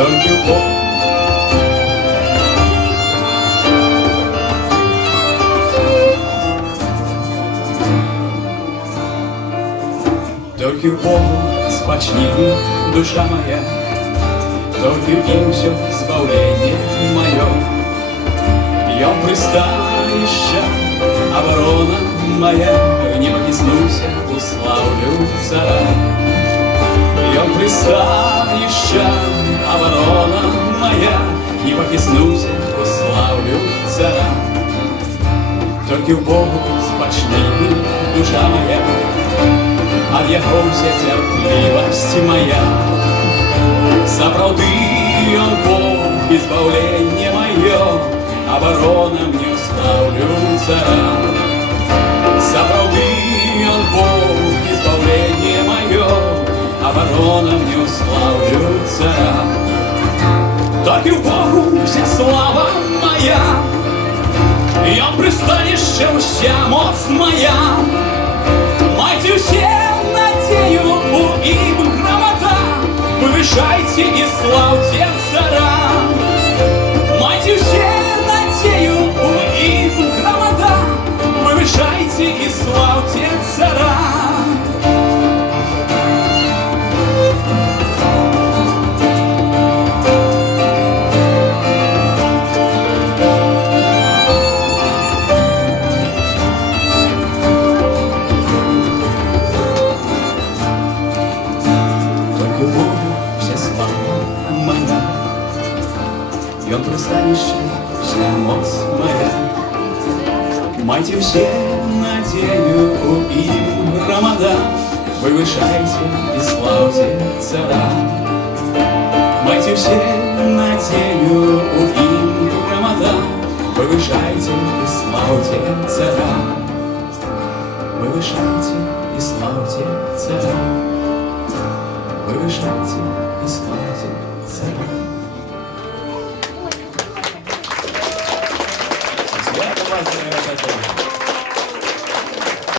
только Бог. Только Богу спочни, душа моя, только им все избавление мое. Бьем пристанища, оборона моя, не покиснуся, уславлю царя. Бьем пристанища, оборона моя, не покиснуся, уславлю царя. Только Богу спочни, душа моя, от Яго вся терпливость моя. Сапраўды Он Бог, избавление мое, оборона мне уславлю царя. Сапраўды Он Бог, избавление мое, оборона мне уславлю царя. Только Богу вся слава моя, и Он пристанище вся моц моя. Майте все надею у им грамота, повышайте и славьте царя. Майте все надею у им грамота, повышайте и славьте царя. И Он пристанище, вся моц моя. Майте все надею у им громада, повышайте и славьте царя. Майте все надею у им громада, повышайте и славьте царя. Повышайте и славьте царя. Повышайте и славьте царя.